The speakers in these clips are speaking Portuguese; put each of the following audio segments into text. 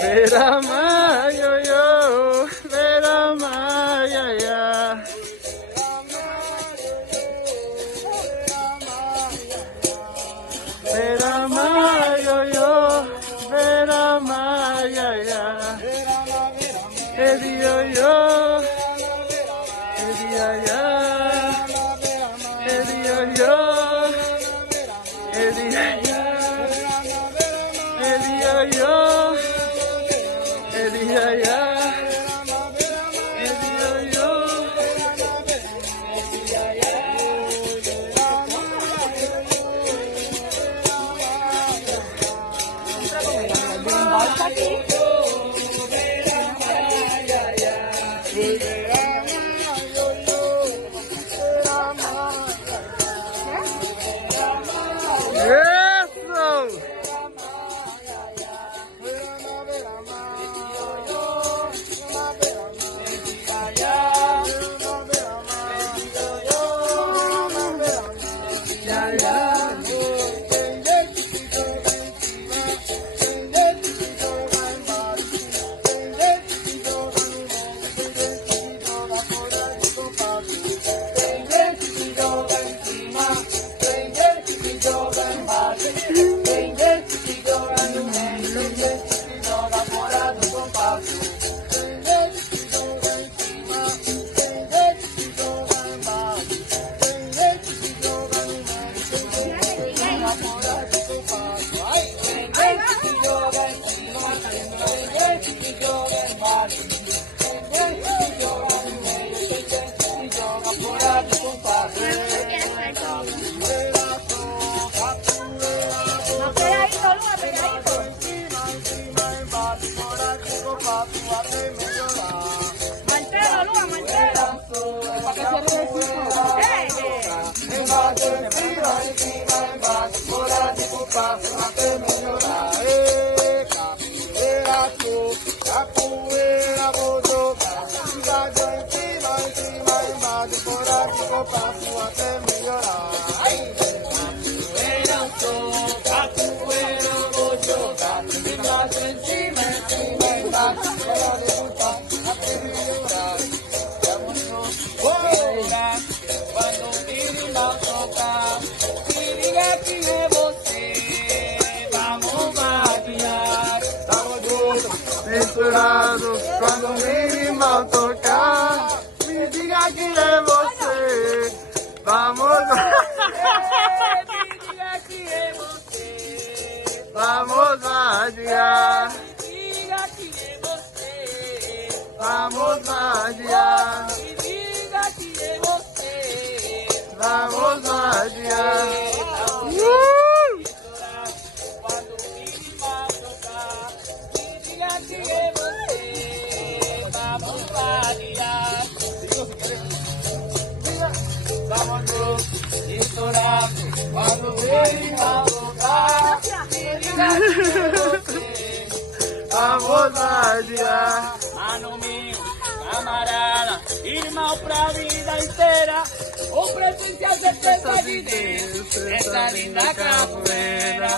Verama, yo, yo, verama, ya, ya. Verama, yo, yo, verama, ya, ya. Edi, yo, yo, edi, ya, ya. Edi, yo, yo, edi, ya, ya. Edi, yo, yo. Edi, ya, ya. Edi, yo, yo. Quando o minimal tocar, me diga quem é você. Vamos me diga quem é você. Vamos adiar. Me diga quem é você. Vamos adiar. Me diga quem é você. Vamos adiar. Quando o minimal tocar, me diga quem é você. Vamos adiar. Vamos estourar. Quando o minimal tocar, me diga quem é você. Vamos adiar. Mano meu, camarada, e irmão pra vida inteira. O presente é a certeza de Deus, essa linda capoeira.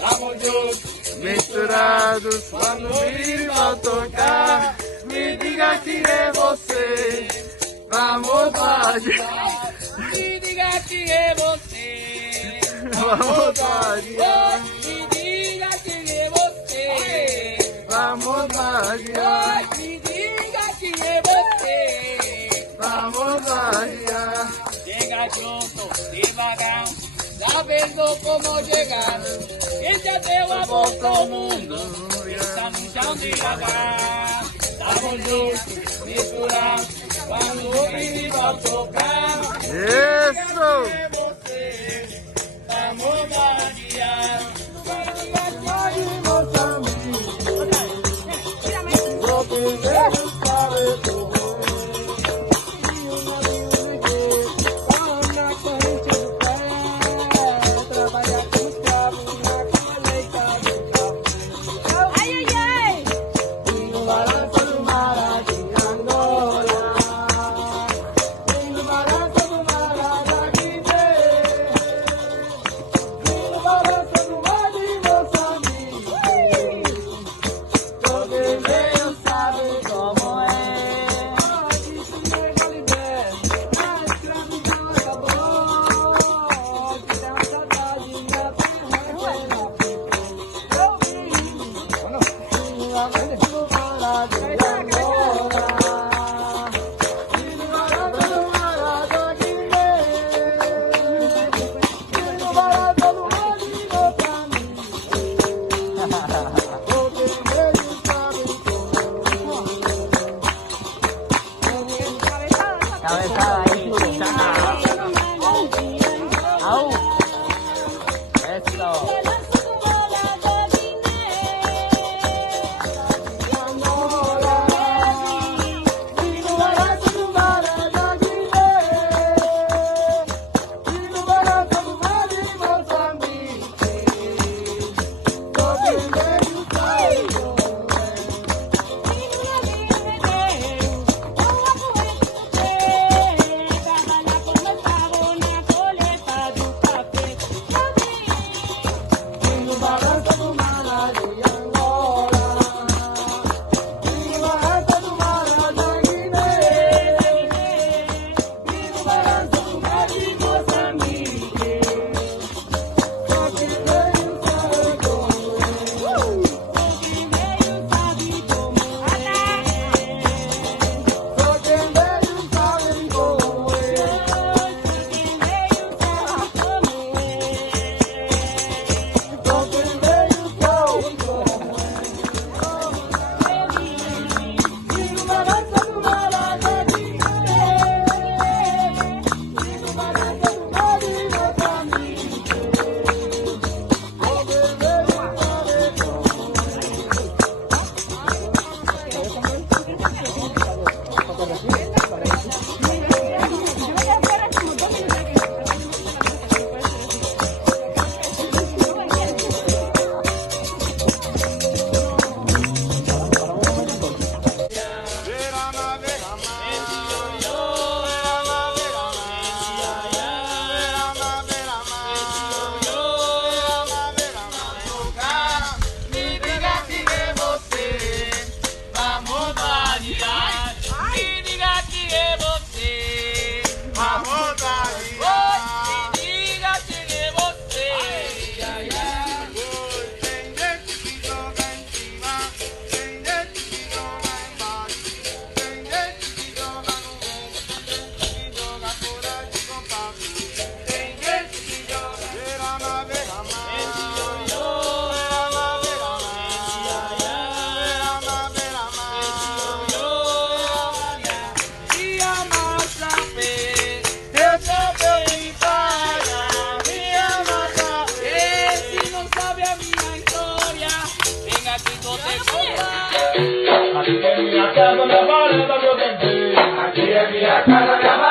Vamos juntos, misturados, quando vir vou tocar, me diga que é você, vamos variar. Me diga que é você, vamos variar. Me diga que é você, vamos variar. Me diga que é você, vamos variar. Chega junto, devagar, sabendo como chegar. Quem já deu a volta ao mundo, está no chão de gravar. Estamos juntos, misturados, quando o vivo tocar. Isso! É você, vamos variar. Aqui é minha casa, minha varanda, meu bebê. Aqui é minha casa, minha varanda.